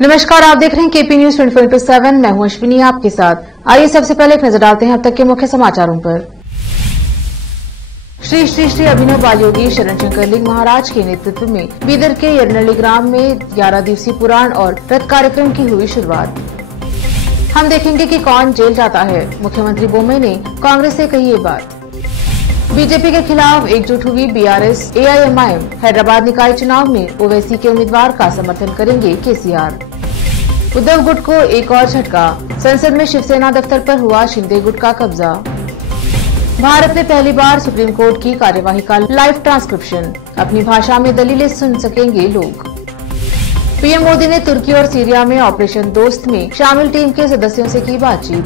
नमस्कार, आप देख रहे हैं केपी न्यूज 24/7। मैं हूं अश्विनी आपके साथ। आइए सबसे पहले एक नजर डालते हैं अब तक के मुख्य समाचारों पर। श्री श्री श्री अभिनव बाल योगी शरण शंकर लिंग महाराज के नेतृत्व में बीदर के यरनली ग्राम में 11 दिवसीय पुराण और रथ कार्यक्रम की हुई शुरुआत। हम देखेंगे कि कौन जेल जाता है, मुख्यमंत्री बोम्मे ने कांग्रेस से कही ये बात। बीजेपी के खिलाफ एकजुट हुई बीआरएस एआईएमआईएम। हैदराबाद निकाय चुनाव में ओवैसी के उम्मीदवार का समर्थन करेंगे केसीआर। उद्धव गुट को एक और झटका, संसद में शिवसेना दफ्तर पर हुआ शिंदे गुट का कब्जा। भारत में पहली बार सुप्रीम कोर्ट की कार्यवाही का लाइव ट्रांसक्रिप्शन, अपनी भाषा में दलीलें सुन सकेंगे लोग। पीएम मोदी ने तुर्की और सीरिया में ऑपरेशन दोस्त में शामिल टीम के सदस्यों से की बातचीत।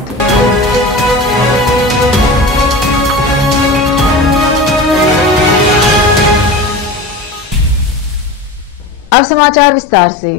अब समाचार विस्तार से।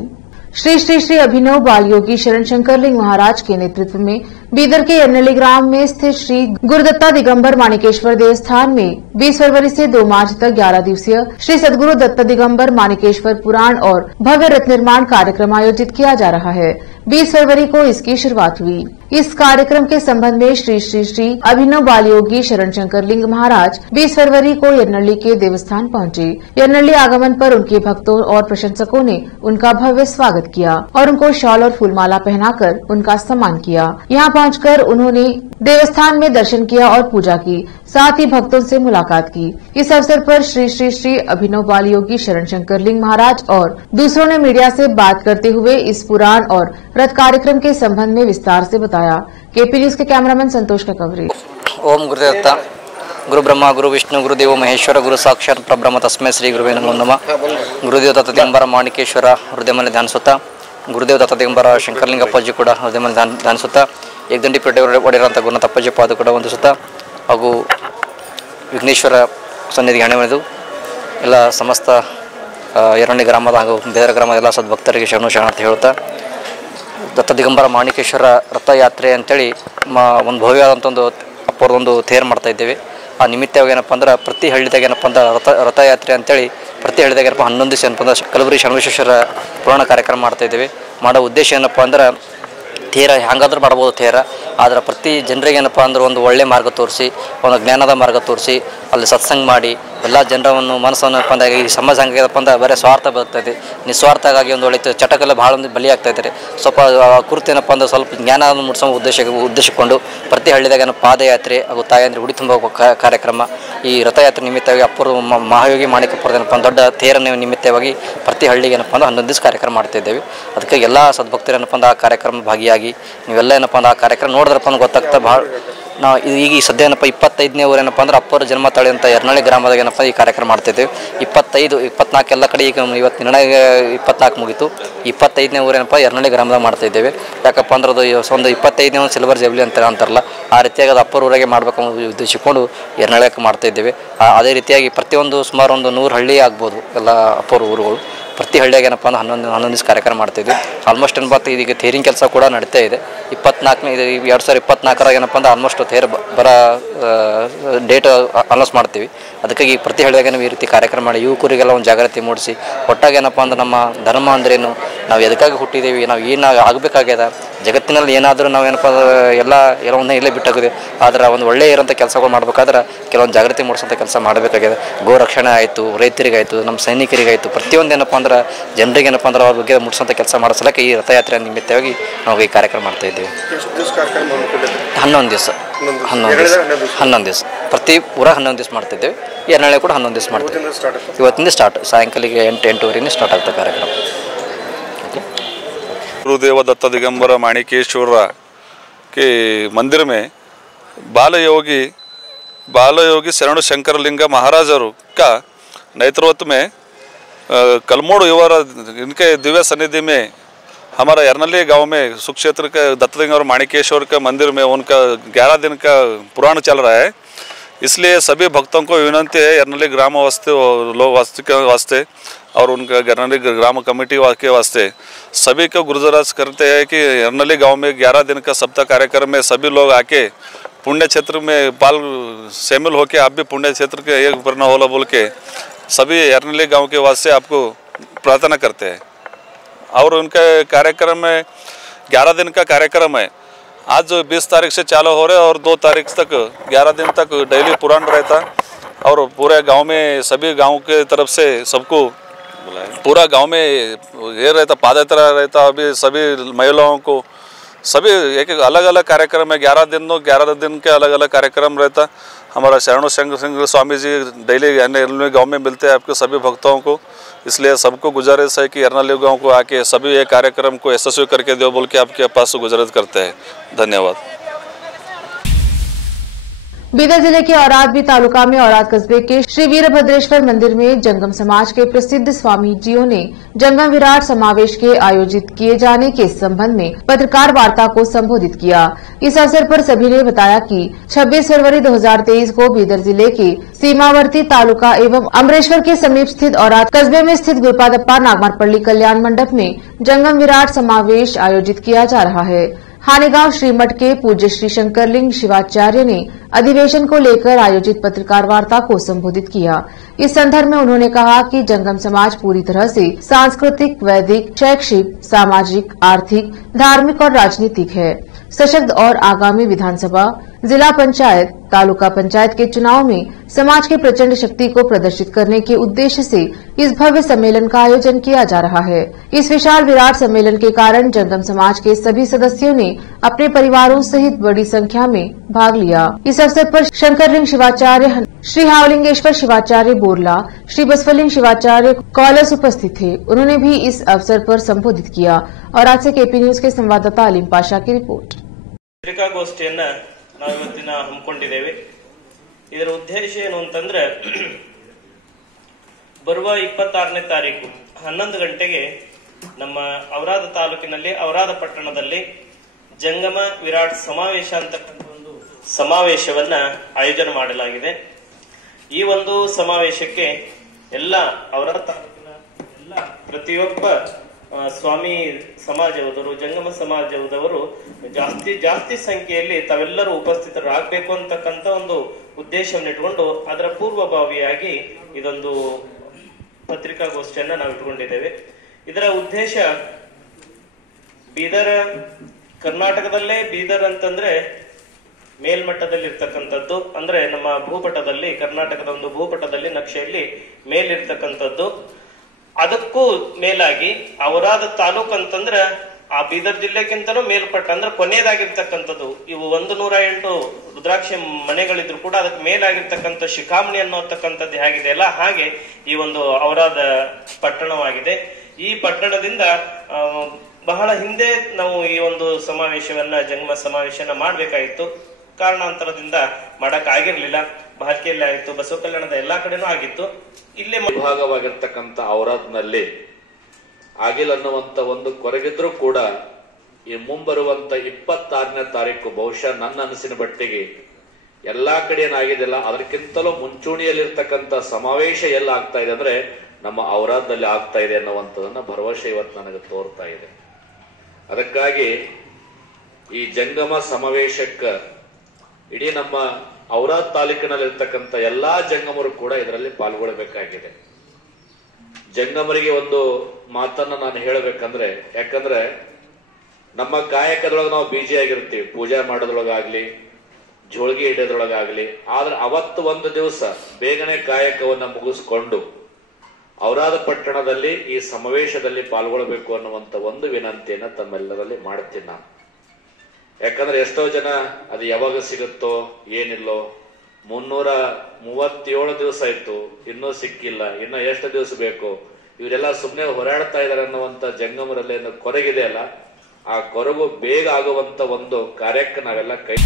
श्री श्री श्री अभिनव बाल योगी शरण शंकर लिंग महाराज के नेतृत्व में बीदर के यरनली ग्राम में स्थित श्री गुरुदत्ता दिगंबर माणिकेश्वर देवस्थान में 20 फरवरी से 2 मार्च तक 11 दिवसीय श्री सद्गुरु दत्ता दिगंबर माणिकेश्वर पुराण और भव्य रथ निर्माण कार्यक्रम आयोजित किया जा रहा है। 20 फरवरी को इसकी शुरुआत हुई। इस कार्यक्रम के संबंध में श्री श्री श्री अभिनव बाल योगी शरण शंकर लिंग महाराज 20 फरवरी को यरनली के देवस्थान पहुंचे। यरनली आगमन पर उनके भक्तों और प्रशंसकों ने उनका भव्य स्वागत किया और उनको शॉल और फूलमाला पहनाकर उनका सम्मान किया। यहाँ पहुंचकर उन्होंने देवस्थान में दर्शन किया और पूजा की, साथ ही भक्तों से मुलाकात की। इस अवसर पर श्री श्री श्री अभिनव बाल योगी शरण शंकर लिंग महाराज और दूसरों ने मीडिया से बात करते हुए इस पुराण और रथ कार्यक्रम के संबंध में विस्तार से बताया। केपी न्यूज के कैमरामैन संतोष का कवरेज। ओम गुरुदेवता गुरु ब्रह्मा गुरु विष्णु गुरुदेव महेश्वर गुरु साक्षात परब्रह्म तस्मै श्री गुरुवे नमो नमः। गुरुदेव दत्ता दिगंबर ಮಾಣಿಕೇಶ್ವರ ಹೃದಯದಲ್ಲಿ ಧ್ಯಾನಿಸುತ್ತಾ ಗುರುದೇವ ದತ್ತ ದಿಗಂಬರ ಶಂಕರಲಿಂಗಪ್ಪಾಜಿ ಕೂಡ ಹೃದಯದಲ್ಲಿ ಧ್ಯಾನಿಸುತ್ತಾ ಏಕದಂಡಿ ಪೇಟೆ ಒಡೆಯರಂಥ ಗುರುನಾಥ ಅಪ್ಪಾಜಿ ಪಾದ ಕೂಡ ವಂದಿಸುತ್ತಾ ಹಾಗೂ ವಿಘ್ನೇಶ್ವರ ಸನ್ನಿಧಿಗೆ ಹಣೆ ಹೊಡೆದು ಎಲ್ಲ ಸಮಸ್ತ ಯರನಳ್ಳಿ ಗ್ರಾಮದ ಹಾಗೂ ಬೇದರ ಗ್ರಾಮದ ಎಲ್ಲ ಸದ್ಭಕ್ತರಿಗೆ ಶರಣಾರ್ಥಿ ಹೇಳುತ್ತಾ ದತ್ತ ದಿಗಂಬರ ಮಾಣಿಕೇಶ್ವರ ರಥಯಾತ್ರೆ ಅಂತೇಳಿ ಒಂದು ಭವ್ಯವಾದಂಥ ಒಂದು ಅಪ್ಪರದೊಂದು ತೇರು ಮಾಡ್ತಾ ಇದ್ದೇವೆ। ಆ ನಿಮಿತ್ತವಾಗಿ ಏನಪ್ಪ ಅಂದ್ರೆ ಪ್ರತಿ ಹಳ್ಳಿದಾಗ ಏನಪ್ಪ ಅಂದ್ರೆ ರಥಯಾತ್ರೆ ಅಂತೇಳಿ ಪ್ರತಿ ಹಳ್ಳಿದಾಗ ಏನಪ್ಪ 11 ದಿವಸ ಏನಪ್ಪ ಅಂದ್ರೆ ಕಲಬುರಗಿ ಶರಣಬಸವೇಶ್ವರ ಪುರಾಣ ಕಾರ್ಯಕ್ರಮ ಮಾಡ್ತಾ ಇದ್ದೇವೆ। ಮಾಡೋ ಉದ್ದೇಶ ಏನಪ್ಪ ಅಂದ್ರೆ ತೇರ ಹ್ಯಾಂಗಾದ್ರೂ ಮಾಡ್ಬೋದು ತೇರ, ಆದರೆ ಪ್ರತಿ ಜನರಿಗೆ ಏನಪ್ಪ ಅಂದ್ರೆ ಒಂದು ಒಳ್ಳೆ ಮಾರ್ಗ ತೋರಿಸಿ, ಒಂದು ಜ್ಞಾನದ ಮಾರ್ಗ ತೋರಿಸಿ, ಅಲ್ಲಿ ಸತ್ಸಂಗ ಮಾಡಿ ಎಲ್ಲ ಜನರನ್ನು ಮನಸ್ಸನ್ನು ಅಂದಾಗ ಈ ಸಮಾಜ ಹಂಗಾಗಪ್ಪ ಅಂದ್ರೆ ಬರೀ ಸ್ವಾರ್ಥ ಬರ್ತೈತೆ, ನಿಸ್ವಾರ್ಥವಾಗಿ ಒಂದು ಒಳ್ಳೆ ಚಟಕ್ಕೆಲ್ಲ ಭಾಳ ಒಂದು ಬಲಿಯಾಗ್ತಾ ಇದ್ದಾರೆ। ಸ್ವಲ್ಪ ಕುರಿತು ಏನಪ್ಪ ಅಂದ್ರೆ ಸ್ವಲ್ಪ ಜ್ಞಾನವನ್ನು ಮೂಡಿಸೋ ಉದ್ದೇಶಿಸಿಕೊಂಡು ಪ್ರತಿ ಹಳ್ಳಿದಾಗ ಏನಪ್ಪ ಪಾದಯಾತ್ರೆ ಹಾಗೂ ತಾಯಂದ್ರೆ ಉಡಿ ತುಂಬ ಕಾರ್ಯಕ್ರಮ, ಈ ರಥಯಾತ್ರೆ ನಿಮಿತ್ತವಾಗಿ ಅಪ್ಪರು ಮಹಾಯೋಗಿ ಮಾಣಿಕಪುರದ ಏನಪ್ಪ ದೊಡ್ಡ ತೇರನ ನಿಮಿತ್ತವಾಗಿ ಪ್ರತಿ ಹಳ್ಳಿಗೆ ಏನಪ್ಪ ಅಂದ್ರೆ 11 ದಿವಸ ಕಾರ್ಯಕ್ರಮ ಮಾಡ್ತಾ ಇದ್ದೇವೆ। ಅದಕ್ಕೆ ಎಲ್ಲ ಸದ್ಭಕ್ತರು ಏನಪ್ಪ ಅಂದ್ರೆ ಆ ಕಾರ್ಯಕ್ರಮ ಭಾಗಿಯಾಗಿ ನೀವೆಲ್ಲ ಏನಪ್ಪ ಅಂದ್ರೆ ಆ ಕಾರ್ಯಕ್ರಮ ನೋಡಿದ್ರಪ್ಪ ಅಂದ್ರೆ ಗೊತ್ತಾಗ್ತಾ ಭಾಳ ನಾವು ಈಗ ಸದ್ಯ ಏನಪ್ಪ 25ನೇ ಊರು ಏನಪ್ಪ ಅಂದ್ರೆ ಅಪ್ಪರ ಜನ್ಮತಾಳಿ ಅಂತ ಯರನಳ್ಳಿ ಗ್ರಾಮದಾಗ ಏನಪ್ಪ ಈ ಕಾರ್ಯಕ್ರಮ ಮಾಡ್ತಿದ್ದೇವೆ। 25, 24 ಎಲ್ಲ ಕಡೆ ಈಗ ಇವತ್ತು ನಿರ್ಣಯ 24 ಮುಗಿತು, 25ನೇ ಊರು ಏನಪ್ಪ ಯರನಳ್ಳಿ ಗ್ರಾಮದಾಗ ಮಾಡ್ತಾ ಇದ್ದೇವೆ। ಯಾಕಪ್ಪ ಅಂದ್ರೆ ಅದು ಒಂದು 25ನೇ ಒಂದು ಸಿಲ್ವರ್ ಜಬ್ಲಿ ಅಂತಾರಲ್ಲ, ಆ ರೀತಿಯಾಗಿ ಅದು ಅಪ್ಪರ ಊರಾಗೆ ಮಾಡಬೇಕು ಅನ್ನೋ ಉದ್ದೇಶಿಕೊಂಡು ಯರನಳ್ಳಿಗೆ ಮಾಡ್ತಾ ಇದ್ದೇವೆ। ಅದೇ ರೀತಿಯಾಗಿ ಪ್ರತಿಯೊಂದು ಸುಮಾರು ಒಂದು 100 ಹಳ್ಳಿ ಆಗ್ಬೋದು ಎಲ್ಲ ಅಪ್ಪರ ಊರುಗಳು, ಪ್ರತಿ ಹಳ್ಳಿಯಾಗ ಏನಪ್ಪ ಅಂದ್ರೆ 11 ದಿವಸ ಕಾರ್ಯಕ್ರಮ ಮಾಡ್ತಿದ್ವಿ। ಆಲ್ಮೋಸ್ಟ್ ಏನಪ್ಪ ಇದೀಗ ಥೇರಿಂಗ್ ಕೆಲಸ ಕೂಡ ನಡೀತಾ ಇದೆ। 24ನೇ 2024 ಏನಪ್ಪ ಅಂದ್ರೆ ಆಲ್ಮೋಸ್ಟ್ ಥೇರ್ ಬರ ಡೇಟ್ ಅನೌನ್ಸ್ ಮಾಡ್ತೀವಿ। ಅದಕ್ಕಾಗಿ ಪ್ರತಿ ಹಳ್ಳಿಯಾಗ ನಾವು ಈ ರೀತಿ ಕಾರ್ಯಕ್ರಮ ಮಾಡಿ ಯುವಕರಿಗೆಲ್ಲ ಒಂದು ಜಾಗೃತಿ ಮೂಡಿಸಿ, ಒಟ್ಟಾಗಿ ಏನಪ್ಪ ಅಂದ್ರೆ ನಮ್ಮ ಧರ್ಮ ಅಂದ್ರೇನು, ನಾವು ಎದಕ್ಕಾಗಿ ಹುಟ್ಟಿದ್ದೀವಿ, ನಾವು ಏನು ಆಗಬೇಕಾಗ್ಯದ ಜಗತ್ತಿನಲ್ಲಿ ಏನಾದರೂ ನಾವು ಏನಪ್ಪ ಎಲ್ಲ ಒಂದು ಇಲ್ಲೇ ಬಿಟ್ಟಾಗಿದೆ, ಆದರೆ ಒಂದು ಒಳ್ಳೆಯ ಇರೋಂಥ ಕೆಲಸಗಳು ಮಾಡ್ಬೇಕಾದ್ರೆ ಕೆಲವೊಂದು ಜಾಗೃತಿ ಮೂಡಿಸೋಂಥ ಕೆಲಸ ಮಾಡಬೇಕಾಗಿದೆ। ಗೋ ರಕ್ಷಣೆ ಆಯಿತು, ರೈತರಿಗಾಯಿತು, ನಮ್ಮ ಸೈನಿಕರಿಗಾಯಿತು, ಪ್ರತಿಯೊಂದು ಏನಪ್ಪ ಅಂದ್ರೆ ಜನರಿಗೆ ಏನಪ್ಪ ಅಂದ್ರೆ ಅವ್ರ ಬಗ್ಗೆ ಮೂಡಿಸೋಂಥ ಕೆಲಸ ಮಾಡೋ ಸಲಕ್ಕೆ ಈ ರಥಯಾತ್ರೆ ನಿಮಿತ್ತವಾಗಿ ನಾವು ಈ ಕಾರ್ಯಕ್ರಮ ಮಾಡ್ತಾ ಇದ್ದೀವಿ। 11 ದಿವಸ 11 ದಿವಸ ಪ್ರತಿ ಊರ 11 ದಿವಸ ಮಾಡ್ತಿದ್ದೇವೆ। ಯರನಳ್ಳಿ ಕೂಡ 11 ದಿವಸ ಮಾಡ್ತೀವಿ। ಇವತ್ತಿಂದ ಸ್ಟಾರ್ಟ್, ಸಾಯಂಕಾಲಿಗೆ 8-8:30 ಸ್ಟಾರ್ಟ್ ಆಗ್ತದೆ ಕಾರ್ಯಕ್ರಮ। गुरुदेव दत्ता दिगंबर माणिकेश्वर के मंदिर में बाल योगी शरण शंकर लिंग महाराज का नेतृत्व में कलमोड़ युवा इनके दिव्य सन्निधि में हमारा यरनली गांव में सुक्षेत्र के दत्ता दिगंबर माणिकेश्वर के मंदिर में उनका 11 दिन का पुराण चल रहा है। इसलिए सभी भक्तों को विनंती है, यरनली ग्राम वास्ते के वास्ते और उनका यरनली ग्राम कमेटी के वास्ते सभी को गुजारिश करते हैं कि यरनली गांव में 11 दिन का सप्ताह कार्यक्रम में सभी लोग आके पुण्य क्षेत्र में पाल शामिल होके आप भी पुण्य क्षेत्र के एक करना होला बोल के सभी यरनली गांव के वास्ते आपको प्रार्थना करते हैं। और उनके कार्यक्रम में 11 दिन का कार्यक्रम है। आज 20 तारीख से चालू हो रहे और 2 तारीख तक 11 दिन तक डेली पुराण रहता और पूरे गांव में सभी गांव के तरफ से सबको पूरा गांव में ये रहता, पादयात्रा रहता। अभी सभी महिलाओं को सभी एक अलग अलग कार्यक्रम है। 11 दिन के अलग अलग कार्यक्रम रहता। हमारा शरणु शंकर स्वामी जी डेली एर्नाली गांव में मिलते हैं आपके सभी भक्तों को। इसलिए सबको गुजारिश है कि एर्नाली गांव को आके सभी ये कार्यक्रम को यशस्वी करके दो बोल के आपके पास गुजारिश करते हैं। धन्यवाद। बीदर जिले के औरादबी तालुका में औराद कस्बे के श्री वीरभद्रेश्वर मंदिर में जंगम समाज के प्रसिद्ध स्वामी जियों ने जंगम विराट समावेश के आयोजित किए जाने के संबंध में पत्रकार वार्ता को संबोधित किया। इस अवसर पर सभी ने बताया कि 26 फरवरी 2023 को बीदर जिले के सीमावर्ती तालुका एवं अमरेश्वर के समीप स्थित औराद कस्बे में स्थित गुरुपादप्पा नागमारपल्ली कल्याण मंडप में जंगम विराट समावेश आयोजित किया जा रहा है। हानेगांव श्रीमठ के पूज्य श्री शंकरलिंग शिवाचार्य ने अधिवेशन को लेकर आयोजित पत्रकार वार्ता को संबोधित किया। इस संदर्भ में उन्होंने कहा कि जंगम समाज पूरी तरह से सांस्कृतिक, वैदिक, शैक्षिक, सामाजिक, आर्थिक, धार्मिक और राजनीतिक है। सशक्त और आगामी विधानसभा, जिला पंचायत, तालुका पंचायत के चुनाव में समाज की प्रचंड शक्ति को प्रदर्शित करने के उद्देश्य से इस भव्य सम्मेलन का आयोजन किया जा रहा है। इस विशाल विराट सम्मेलन के कारण जंगम समाज के सभी सदस्यों ने अपने परिवारों सहित बड़ी संख्या में भाग लिया। इस अवसर पर शंकरलिंग शिवाचार्य, श्री हावलिंगेश्वर शिवाचार्य बोरला, श्री बसवलिंग शिवाचार्य कॉलर्स उपस्थित थे। उन्होंने भी इस अवसर पर संबोधित किया। और आज से केपी न्यूज के संवाददाता अलीम पाशा की रिपोर्ट। ಪತ್ರಿಕಾಗೋಷ್ಠಿಯನ್ನ ನಾವು ಇವತ್ತಿನ ಹಮ್ಮಿಕೊಂಡಿದ್ದೇವೆ। ಇದರ ಉದ್ದೇಶ ಏನು ಅಂತಂದ್ರೆ ಬರುವ 26ನೇ ತಾರೀಕು 11 ಗಂಟೆಗೆ ನಮ್ಮ ಔರಾದ ತಾಲೂಕಿನಲ್ಲಿ ಔರಾದ ಪಟ್ಟಣದಲ್ಲಿ ಜಂಗಮ ವಿರಾಟ್ ಸಮಾವೇಶ ಅಂತಕ್ಕಂಥ ಒಂದು ಸಮಾವೇಶವನ್ನ ಆಯೋಜನೆ ಮಾಡಲಾಗಿದೆ। ಈ ಒಂದು ಸಮಾವೇಶಕ್ಕೆ ಎಲ್ಲ ಔರಾದ ತಾಲೂಕಿನ ಎಲ್ಲ ಪ್ರತಿಯೊಬ್ಬ ಸ್ವಾಮಿ ಸಮಾಜದವರು, ಜಂಗಮ ಸಮಾಜದವರು ಜಾಸ್ತಿ ಸಂಖ್ಯೆಯಲ್ಲಿ ತಾವೆಲ್ಲರೂ ಉಪಸ್ಥಿತರಾಗಬೇಕು ಅಂತಕ್ಕಂಥ ಒಂದು ಉದ್ದೇಶವನ್ನು ಇಟ್ಕೊಂಡು ಅದರ ಪೂರ್ವಭಾವಿಯಾಗಿ ಇದೊಂದು ಪತ್ರಿಕಾಗೋಷ್ಠಿಯನ್ನ ನಾವು ಇಟ್ಕೊಂಡಿದ್ದೇವೆ। ಇದರ ಉದ್ದೇಶ ಬೀದರ್, ಕರ್ನಾಟಕದಲ್ಲೇ ಬೀದರ್ ಅಂತಂದ್ರೆ ಮೇಲ್ಮಟ್ಟದಲ್ಲಿ ಇರ್ತಕ್ಕಂಥದ್ದು, ಅಂದ್ರೆ ನಮ್ಮ ಭೂಪಟದಲ್ಲಿ, ಕರ್ನಾಟಕದ ಒಂದು ಭೂಪಟದಲ್ಲಿ ನಕ್ಷೆಯಲ್ಲಿ ಮೇಲಿರ್ತಕ್ಕಂಥದ್ದು। ಅದಕ್ಕೂ ಮೇಲಾಗಿ ಔರಾದ ತಾಲೂಕ್ ಅಂತಂದ್ರೆ ಆ ಬೀದರ್ ಜಿಲ್ಲೆಗಿಂತನೂ ಮೇಲ್ಪಟ್ಟ ಅಂದ್ರೆ ಕೊನೆಯದಾಗಿರ್ತಕ್ಕಂಥದ್ದು। ಇವು 108 ರುದ್ರಾಕ್ಷಿ ಮನೆಗಳಿದ್ರು ಕೂಡ ಅದಕ್ಕೆ ಮೇಲಾಗಿರ್ತಕ್ಕಂಥ ಶಿಖಾಮಣಿ ಅನ್ನೋತಕ್ಕಂಥದ್ದು ಹೇಗಿದೆಯಲ್ಲ ಹಾಗೆ ಈ ಒಂದು ಔರಾದ ಪಟ್ಟಣವಾಗಿದೆ। ಈ ಪಟ್ಟಣದಿಂದ ಬಹಳ ಹಿಂದೆ ನಾವು ಈ ಒಂದು ಸಮಾವೇಶವನ್ನ, ಜಂಗಮ ಸಮಾವೇಶನ ಮಾಡ್ಬೇಕಾಗಿತ್ತು। ಕಾರಣಾಂತರದಿಂದ ಮಾಡಕ್ ಆಗಿರ್ಲಿಲ್ಲ। ಬಾಲ್ಕಿಯಲ್ಲಿ ಆಯ್ತು, ಬಸವ ಕಲ್ಯಾಣದ ಎಲ್ಲಾ ಕಡೆನೂ ಆಗಿತ್ತು। ಇಲ್ಲೇ ವಿಭಾಗವಾಗಿರ್ತಕ್ಕಂಥ ಔರಾದ್ನಲ್ಲಿ ಆಗಿಲ್ಲ ಅನ್ನುವಂತ ಒಂದು ಕೊರಗಿದ್ರೂ ಕೂಡ ಈ ಮುಂಬರುವಂತ 26ನೇ ತಾರೀಕು ಬಹುಶಃ ನನ್ನ ಅನಿಸಿನ ಮಟ್ಟಿಗೆ ಎಲ್ಲಾ ಕಡೆ ಏನಾಗಿದೆಯಲ್ಲ ಅದಕ್ಕಿಂತಲೂ ಮುಂಚೂಣಿಯಲ್ಲಿರ್ತಕ್ಕಂಥ ಸಮಾವೇಶ ಎಲ್ಲ ಆಗ್ತಾ ಇದೆ ಅಂದ್ರೆ ನಮ್ಮ ಔರಾದ್ನಲ್ಲಿ ಆಗ್ತಾ ಇದೆ ಅನ್ನುವಂಥದನ್ನ ಭರವಸೆ ಇವತ್ತು ನನಗೆ ತೋರ್ತಾ ಇದೆ। ಅದಕ್ಕಾಗಿ ಈ ಜಂಗಮ ಸಮಾವೇಶಕ್ಕ ಇಡೀ ನಮ್ಮ ಔರಾದ್ ತಾಲೂಕಿನಲ್ಲಿರ್ತಕ್ಕಂಥ ಎಲ್ಲಾ ಜಂಗಮರು ಕೂಡ ಇದರಲ್ಲಿ ಪಾಲ್ಗೊಳ್ಳಬೇಕಾಗಿದೆ। ಜಂಗಮರಿಗೆ ಒಂದು ಮಾತನ್ನ ನಾನು ಹೇಳಬೇಕಂದ್ರೆ, ಯಾಕಂದ್ರೆ ನಮ್ಮ ಕಾಯಕದೊಳಗೆ ನಾವು ಬಿಜಿ ಆಗಿರ್ತೀವಿ, ಪೂಜೆ ಮಾಡೋದ್ರೊಳಗಾಗ್ಲಿ, ಜೋಳಿಗೆ ಹಿಡಿಯೋದ್ರೊಳಗಾಗ್ಲಿ, ಆದ್ರೆ ಅವತ್ತು ಒಂದು ದಿವಸ ಬೇಗನೆ ಕಾಯಕವನ್ನ ಮುಗಿಸ್ಕೊಂಡು ಔರಾದ ಪಟ್ಟಣದಲ್ಲಿ ಈ ಸಮಾವೇಶದಲ್ಲಿ ಪಾಲ್ಗೊಳ್ಳಬೇಕು ಅನ್ನುವಂತ ಒಂದು ವಿನಂತಿಯನ್ನ ತಮ್ಮೆಲ್ಲರಲ್ಲಿ ಮಾಡ್ತೀನಿ ನಾನು। ಯಾಕಂದ್ರೆ ಎಷ್ಟೋ ಜನ ಅದು ಯಾವಾಗ ಸಿಗುತ್ತೋ ಏನಿಲ್ಲೋ, 337 ದಿವಸ ಆಯ್ತು ಇನ್ನೂ ಸಿಕ್ಕಿಲ್ಲ, ಇನ್ನು ಎಷ್ಟು ದಿವಸ ಬೇಕು, ಇವರೆಲ್ಲ ಸುಮ್ಮನೆ ಹೋರಾಡ್ತಾ ಇದಾರೆ ಅನ್ನುವಂತ ಜಂಗಮರಲ್ಲಿ ಕೊರಗಿದೆ ಅಲ್ಲ, ಆ ಕೊರಗು ಬೇಗ ಆಗುವಂತ ಒಂದು ಕಾರ್ಯಕ್ಕೆ ನಾವೆಲ್ಲ ಕೈ।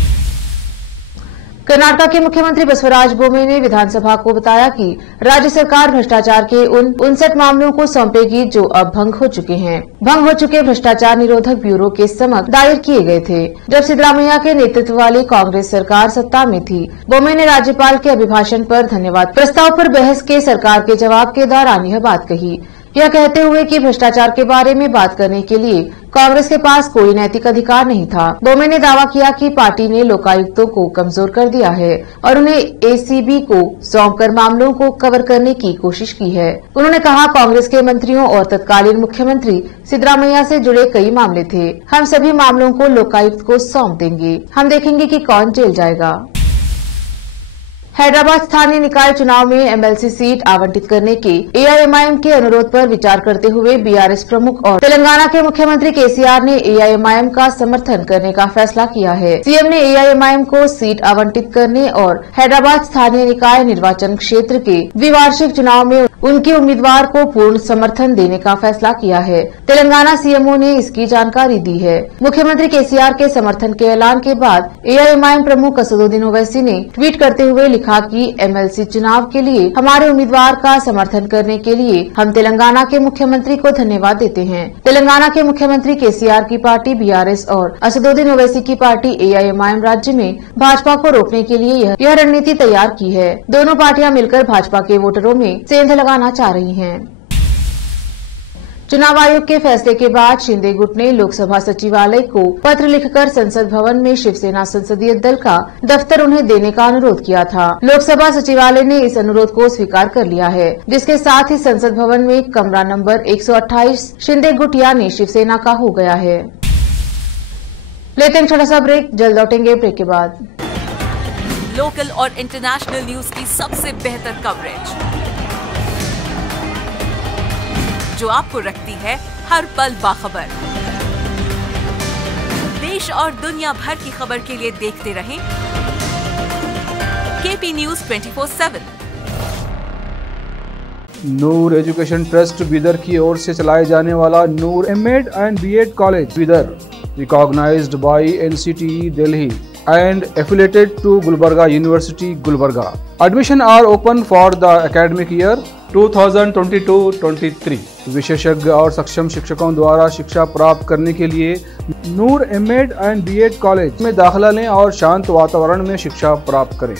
कर्नाटक के मुख्यमंत्री बसवराज बोम्मे ने विधानसभा को बताया कि राज्य सरकार भ्रष्टाचार के उन 59 मामलों को सौंपेगी जो अब भंग हो चुके हैं। भंग हो चुके भ्रष्टाचार निरोधक ब्यूरो के समक्ष दायर किए गए थे जब सिद्धरामैया के नेतृत्व वाली कांग्रेस सरकार सत्ता में थी। बोम्मे ने राज्यपाल के अभिभाषण पर धन्यवाद प्रस्ताव पर बहस के सरकार के जवाब के दौरान यह बात कही। यह कहते हुए कि भ्रष्टाचार के बारे में बात करने के लिए कांग्रेस के पास कोई नैतिक अधिकार नहीं था। डोमे ने दावा किया कि पार्टी ने लोकायुक्तों को कमजोर कर दिया है और उन्हें एसीबी को सौंपकर मामलों को कवर करने की कोशिश की है। उन्होंने कहा, कांग्रेस के मंत्रियों और तत्कालीन मुख्यमंत्री सिद्धरामैया से जुड़े कई मामले थे। हम सभी मामलों को लोकायुक्त को सौंप देंगे। हम देखेंगे कि कौन जेल जाएगा। हैदराबाद स्थानीय निकाय चुनाव में एमएलसी सीट आवंटित करने के एआईएमआईएम के अनुरोध पर विचार करते हुए बीआरएस प्रमुख और तेलंगाना के मुख्यमंत्री केसीआर ने एआईएमआईएम का समर्थन करने का फैसला किया है। सीएम ने एआईएमआईएम को सीट आवंटित करने और हैदराबाद स्थानीय निकाय निर्वाचन क्षेत्र के द्विवार्षिक चुनाव में उनके उम्मीदवार को पूर्ण समर्थन देने का फैसला किया है। तेलंगाना सीएमओ ने इसकी जानकारी दी है। मुख्यमंत्री केसीआर के समर्थन के ऐलान के बाद एआईएमआईएम प्रमुख असदुद्दीन ओवैसी ने ट्वीट करते हुए लिखा कि एमएलसी चुनाव के लिए हमारे उम्मीदवार का समर्थन करने के लिए हम तेलंगाना के मुख्यमंत्री को धन्यवाद देते हैं। तेलंगाना के मुख्यमंत्री केसीआर की पार्टी बीआरएस और असदुद्दीन ओवैसी की पार्टी एआईएमआईएम राज्य में भाजपा को रोकने के लिए यह रणनीति तैयार की है। दोनों पार्टियां मिलकर भाजपा के वोटरों में सेंध लगाना चाह रही हैं। चुनाव आयोग के फैसले के बाद शिंदे गुट ने लोकसभा सचिवालय को पत्र लिखकर संसद भवन में शिवसेना संसदीय दल का दफ्तर उन्हें देने का अनुरोध किया था। लोकसभा सचिवालय ने इस अनुरोध को स्वीकार कर लिया है, जिसके साथ ही संसद भवन में कमरा नंबर 128 शिंदे गुट यानी शिवसेना का हो गया है। लेते हैं छोटा सा ब्रेक, जल्द लौटेंगे ब्रेक के बाद। लोकल और इंटरनेशनल न्यूज की सबसे बेहतर कवरेज जो आपको रखती है हर पल बाखबर। देश और दुनिया भर की खबर के लिए देखते रहें KP news 24/7। Noor education trust Bidar की ओर से चलाए जाने वाला Noor MEd and BEd college Bidar, recognized by NCTE Delhi and affiliated to Gulbarga University, Gulbarga. Admission are open for the academic year 2022-23. विशेषज्ञ और सक्षम शिक्षकों द्वारा शिक्षा प्राप्त करने के लिए नूर एमएड एंड बीएड कॉलेज में दाखिला लें और शांत वातावरण में शिक्षा प्राप्त करें।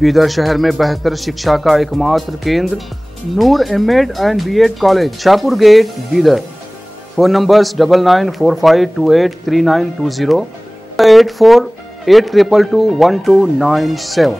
बीदर शहर में बेहतर शिक्षा का एकमात्र केंद्र Noor MEd and BEd college, Shahpur gate, Bidar. Phone numbers 9945283920, 8482221297।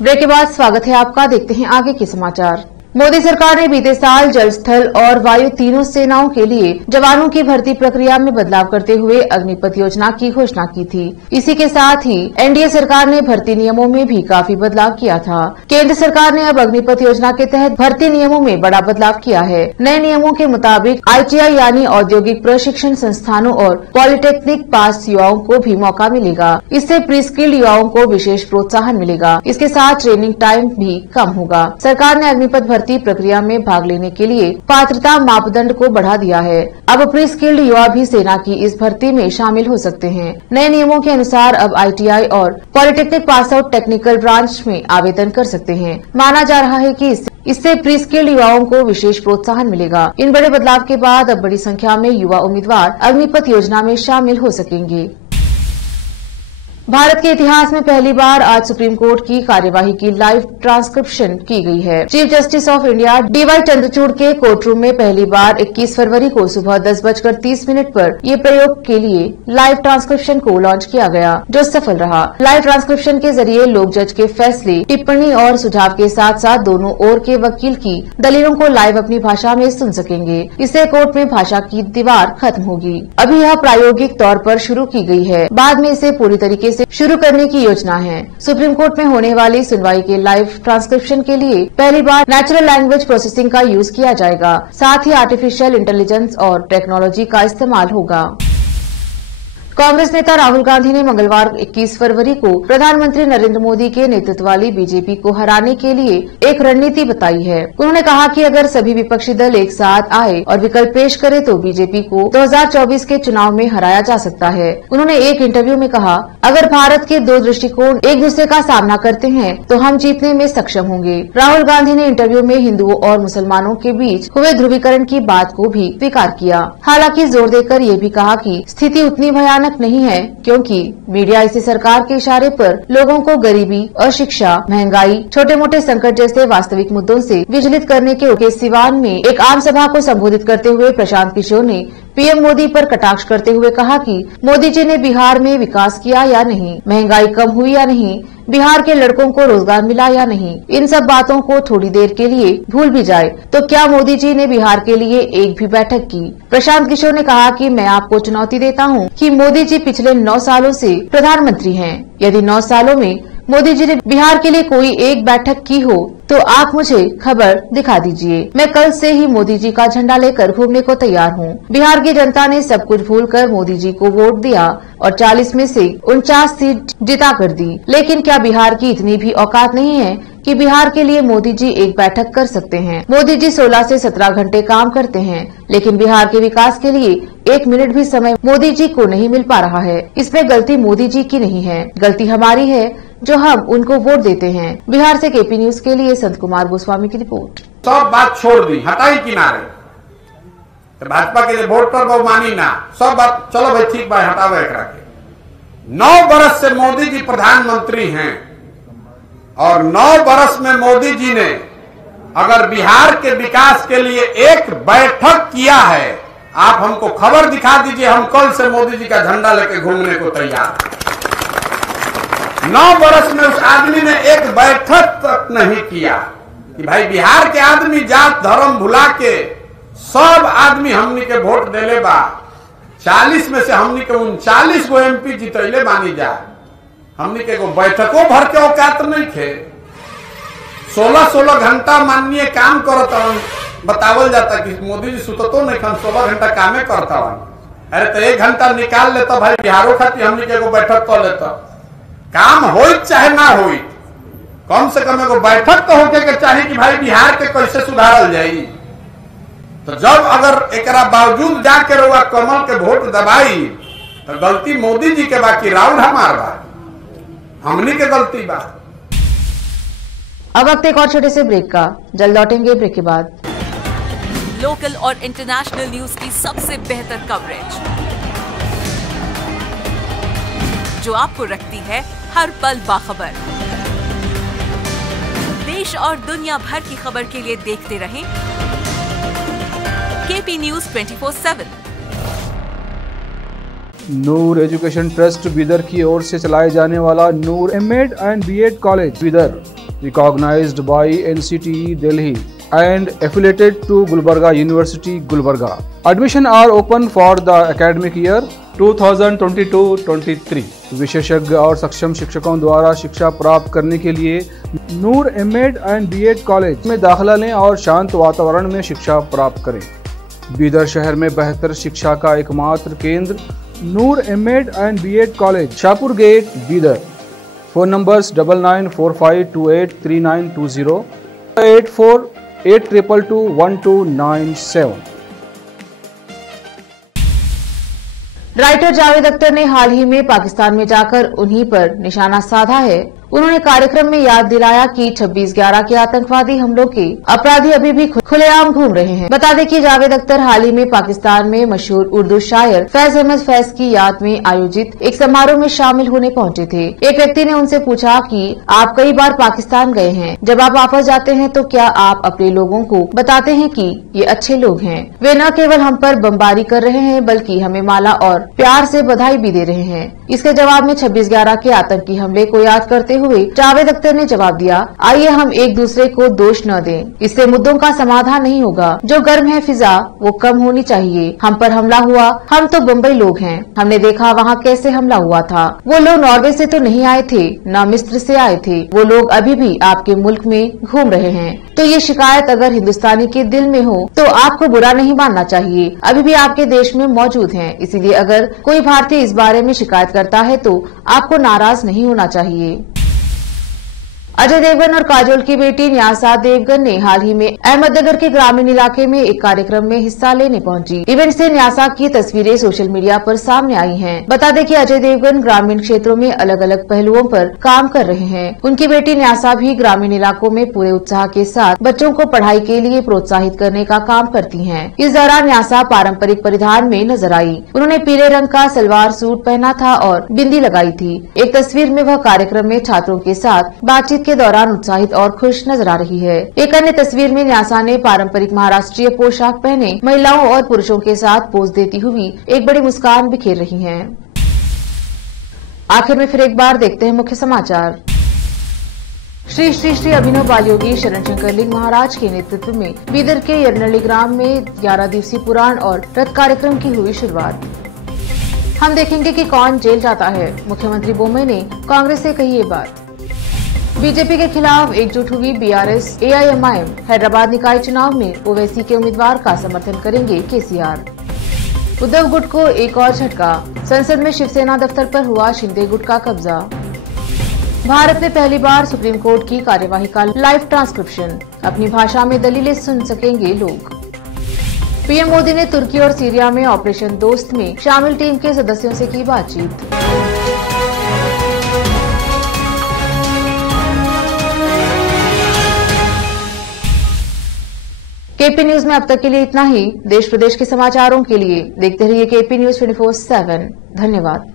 Break के बाद स्वागत है आपका। देखते हैं आगे के समाचार। मोदी सरकार ने बीते साल जल, स्थल और वायु तीनों सेनाओं के लिए जवानों की भर्ती प्रक्रिया में बदलाव करते हुए अग्निपथ योजना की घोषणा की थी। इसी के साथ ही एनडीए सरकार ने भर्ती नियमों में भी काफी बदलाव किया था। केंद्र सरकार ने अब अग्निपथ योजना के तहत भर्ती नियमों में बड़ा बदलाव किया है। नए नियमों के मुताबिक आईटीआई यानी औद्योगिक प्रशिक्षण संस्थानों और पॉलिटेक्निक पास युवाओं को भी मौका मिलेगा। इससे प्री स्किल्ड युवाओं को विशेष प्रोत्साहन मिलेगा। इसके साथ ट्रेनिंग टाइम भी कम होगा। सरकार ने अग्निपथ भर्ती प्रक्रिया में भाग लेने के लिए पात्रता मापदंड को बढ़ा दिया है। अब प्री स्किल्ड युवा भी सेना की इस भर्ती में शामिल हो सकते हैं। नए नियमों के अनुसार अब आईटीआई और polytechnic pass out technical branch में आवेदन कर सकते हैं। माना जा रहा है कि इससे प्री स्किल्ड युवाओं को विशेष प्रोत्साहन मिलेगा। इन बड़े बदलाव के बाद अब बड़ी संख्या में युवा उम्मीदवार अग्निपथ योजना में शामिल हो सकेंगे। भारत के इतिहास में पहली बार आज सुप्रीम कोर्ट की कार्यवाही की लाइव ट्रांसक्रिप्शन की गई है। Chief justice of India DY Chandrachud के कोर्ट रूम में पहली बार 21 फरवरी को सुबह 10:30 पर ये प्रयोग के लिए लाइव ट्रांसक्रिप्शन को लॉन्च किया गया, जो सफल रहा। लाइव ट्रांसक्रिप्शन के जरिए लोग जज के फैसले, टिप्पणी और सुझाव के साथ साथ दोनों ओर के वकील की दलीलों को लाइव अपनी भाषा में सुन सकेंगे। इससे कोर्ट में भाषा की दीवार खत्म होगी। अभी यह प्रायोगिक तौर पर शुरू की गई है, बाद में इसे पूरी तरीके से शुरू करने की योजना है। सुप्रीम कोर्ट में होने वाली सुनवाई के लाइव ट्रांसक्रिप्शन के लिए पहली बार नेचुरल लैंग्वेज प्रोसेसिंग का यूज किया जाएगा। साथ ही आर्टिफिशियल इंटेलिजेंस और टेक्नोलॉजी का इस्तेमाल होगा। कांग्रेस नेता राहुल गांधी ने मंगलवार 21 फरवरी को प्रधानमंत्री नरेंद्र मोदी के नेतृत्व वाली बीजेपी को हराने के लिए एक रणनीति बताई है। उन्होंने कहा कि अगर सभी विपक्षी दल एक साथ आए और विकल्प पेश करे तो बीजेपी को 2024 के चुनाव में हराया जा सकता है। उन्होंने एक इंटरव्यू में कहा, अगर भारत के दो दृष्टिकोण एक दूसरे का सामना करते हैं तो हम जीतने में सक्षम होंगे। राहुल गांधी ने इंटरव्यू में हिंदुओं और मुसलमानों के बीच हुए ध्रुवीकरण की बात को भी स्वीकार किया। हालांकि जोर देकर ये भी कहा कि स्थिति उतनी भयानक अचानक नहीं है, क्योंकि मीडिया इसी सरकार के इशारे पर लोगों को गरीबी, अशिक्षा, महंगाई, छोटे मोटे संकट जैसे वास्तविक मुद्दों से विचलित करने के सिवान में एक आम सभा को संबोधित करते हुए प्रशांत किशोर ने पीएम मोदी पर कटाक्ष करते हुए कहा कि मोदी जी ने बिहार में विकास किया या नहीं, महंगाई कम हुई या नहीं, बिहार के लड़कों को रोजगार मिला या नहीं। इन सब बातों को थोड़ी देर के लिए भूल भी जाए तो क्या मोदी जी ने बिहार के लिए एक भी बैठक की? प्रशांत किशोर ने कहा कि मैं आपको चुनौती देता हूं कि मोदी जी पिछले 9 सालों से प्रधानमंत्री हैं। यदि 9 सालों में मोदी जी ने बिहार के लिए कोई एक बैठक की हो तो आप मुझे खबर दिखा दीजिए। मैं कल से ही मोदी जी का झंडा लेकर घूमने को तैयार हूँ। बिहार की जनता ने सब कुछ भूलकर मोदी जी को वोट दिया और 40 में से 49 सीट जिता कर दी। लेकिन क्या बिहार की इतनी भी औकात नहीं है कि बिहार के लिए मोदी जी एक बैठक कर सकते हैं? मोदी जी 16 से 17 घंटे काम करते हैं, लेकिन बिहार के विकास के लिए 1 मिनट भी समय मोदी जी को नहीं मिल पा रहा है। इसमें गलती मोदी जी की नहीं है, गलती हमारी है जो हम उनको वोट देते हैं। बिहार से केपी न्यूज के लिए संत कुमार गोस्वामी की रिपोर्ट। सब बात छोड़ दी, हटाई किनारे, तो भाजपा के वोट पर वो मानी ना, सब बात चलो भाई ठीक बात हटावे एकरा के। 9 बरस से मोदी जी प्रधानमंत्री हैं और 9 बरस में मोदी जी ने अगर बिहार के विकास के लिए एक बैठक किया है, आप हमको खबर दिखा दीजिए, हम कल से मोदी जी का झंडा लेके घूमने को तैयार। 9 बरस में उस आदमी ने एक बैठक तक नहीं किया कि भाई बिहार के आदमी जात धर्म भुला के सब आदमी हमनी के वोट देले बा। 40 में से हमनी के 39 गो MP जितैले मानी जा, हमनी के एगो बैठकों भर के औकात नहीं थे। 16-16 घंटा माननीय काम करता बतावल जाता कि मोदी जी सुततो नहीं खन 16 घंटा कामे करता। अरे तो 1 घंटा निकाल लेता भाई बिहारों खातिर, हमनी के एगो बैठक कर लेता। काम हो चाहे ना हो, कम से कम एगो बैठक तो होके के चाहिए कि भाई बिहार के कैसे सुधारल जाई। तो जब अगर एकरा बावजूद जाके रहुआ कमल के वोट दबाई तो गलती मोदी जी के बाकी राउंड हमार बा, हमनी के गलती बा। अब वक्त एक और छोटे से ब्रेक का, जल्द लौटेंगे ब्रेक के बाद। लोकल और इंटरनेशनल न्यूज की सबसे बेहतर कवरेज जो आपको रखती है हर पल बाखबर। देश और दुनिया भर की खबर के लिए देखते रहें KP news 24/7। Noor education trust Bidar की ओर से चलाए जाने वाला Noor MEd and BEd college Bidar, recognized by NCTE Delhi and affiliated to Gulbarga University, Gulbarga. Admission are open for the academic year 2022-23. विशेषज्ञ और सक्षम शिक्षकों द्वारा शिक्षा प्राप्त करने के लिए नूर एमएड एंड बीएड कॉलेज में दाखिला लें और शांत वातावरण में शिक्षा प्राप्त करें। बीदर शहर में बेहतर शिक्षा का एकमात्र केंद्र Noor MEd and BEd college, Shahpur gate, Bidar. Phone numbers 9945283920, 8482221297। Writer Javed Akhtar ने हाल ही में पाकिस्तान में जाकर उन्हीं पर निशाना साधा है। उन्होंने कार्यक्रम में याद दिलाया कि 26/11 के आतंकवादी हमलों के अपराधी अभी भी खुलेआम घूम रहे हैं। बता दें कि जावेद अख्तर हाल ही में पाकिस्तान में मशहूर उर्दू शायर फैज अहमद फैज की याद में आयोजित एक समारोह में शामिल होने पहुंचे थे। एक व्यक्ति ने उनसे पूछा कि आप कई बार पाकिस्तान गए हैं, जब आप वापस जाते हैं तो क्या आप अपने लोगों को बताते हैं कि ये अच्छे लोग हैं, वे न केवल हम पर बमबारी कर रहे हैं बल्कि हमें माला और प्यार से बधाई भी दे रहे हैं। इसके जवाब में 26/11 के आतंकी हमले को याद करते हुए जावेद अख्तर ने जवाब दिया, आइए हम एक दूसरे को दोष न दें, इससे मुद्दों का समाधान नहीं होगा। जो गर्म है फिजा वो कम होनी चाहिए। हम पर हमला हुआ, हम तो बम्बई लोग हैं, हमने देखा वहाँ कैसे हमला हुआ था। वो लोग नॉर्वे से तो नहीं आए थे, न मिस्र से आए थे, वो लोग अभी भी आपके मुल्क में घूम रहे हैं। तो ये शिकायत अगर हिंदुस्तानी के दिल में हो तो आपको बुरा नहीं मानना चाहिए, अभी भी आपके देश में मौजूद हैं। इसीलिए अगर कोई भारतीय इस बारे में शिकायत करता है तो आपको नाराज नहीं होना चाहिए। अजय देवगन और काजोल की बेटी न्यासा देवगन ने हाल ही में अहमदनगर के ग्रामीण इलाके में एक कार्यक्रम में हिस्सा लेने पहुंची। इवेंट से न्यासा की तस्वीरें सोशल मीडिया पर सामने आई हैं। बता दें कि अजय देवगन ग्रामीण क्षेत्रों में अलग अलग पहलुओं पर काम कर रहे हैं। उनकी बेटी न्यासा भी ग्रामीण इलाकों में पूरे उत्साह के साथ बच्चों को पढ़ाई के लिए प्रोत्साहित करने का काम करती है। इस दौरान न्यासा पारंपरिक परिधान में नजर आई। उन्होंने पीले रंग का सलवार सूट पहना था और बिंदी लगाई थी। एक तस्वीर में वह कार्यक्रम में छात्रों के साथ बातचीत के दौरान उत्साहित और खुश नजर आ रही है। एक अन्य तस्वीर में न्यासा ने पारंपरिक महाराष्ट्रीय पोशाक पहने महिलाओं और पुरुषों के साथ पोज देती हुई एक बड़ी मुस्कान बिखेर रही हैं। आखिर में फिर एक बार देखते हैं मुख्य समाचार। श्री श्री श्री अभिनव बाल योगी शरण शंकर लिंग महाराज के नेतृत्व में बीदर के यरनली ग्राम में 11 दिवसीय पुराण और रथ कार्यक्रम की हुई शुरुआत। हम देखेंगे कि कौन जेल जाता है, मुख्यमंत्री बोम्मे ने कांग्रेस से कही ये बात। बीजेपी के खिलाफ एकजुट हुई बीआरएस एआईएमआईएम। हैदराबाद निकाय चुनाव में ओवैसी के उम्मीदवार का समर्थन करेंगे केसीआर। उद्धव गुट को एक और झटका, संसद में शिवसेना दफ्तर पर हुआ शिंदे गुट का कब्जा। भारत में पहली बार सुप्रीम कोर्ट की कार्यवाही का लाइव ट्रांसक्रिप्शन, अपनी भाषा में दलीलें सुन सकेंगे लोग। पीएम मोदी ने तुर्की और सीरिया में ऑपरेशन दोस्त में शामिल टीम के सदस्यों से की बातचीत। केपी न्यूज में अब तक के लिए इतना ही। देश प्रदेश के समाचारों के लिए देखते रहिए केपी न्यूज 24/7। धन्यवाद।